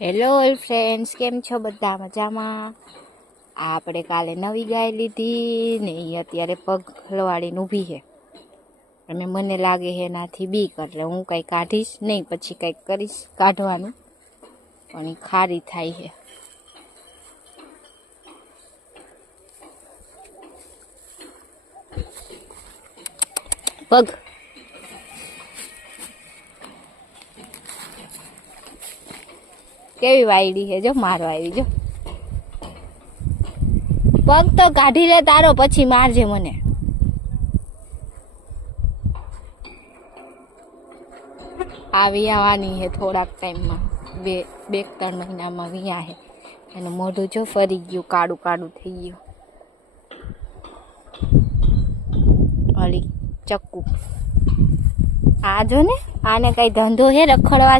Hello friends, કેમ છો બધા? મજામાં? આપણે કાલે નવી ગાય લીધી ને એ અત્યારે પગ હલવાડીને ઊભી છે અને મને લાગે છે એનાથી બીક, એટલે હું કંઈ કાઢીશ નહીં, પછી કંઈક કરીશ કાઢવાનું, પણ એ ખારી થાય છે. પગ કેવી વાયડી છે, જો મારવા આવી. જો પગ તો કાઢી લે તારો, પછી મારજે મને. આવી આવવાની છે થોડાક ટાઈમમાં, બે 3 મહિનામાં વિયા છે. એનું મોઢું જો ફરી ગયું, કાળું કાળું થઈ ગયું. ઓલી ચક્કુ આ જો ને, આને કઈ ધંધો છે રખડવા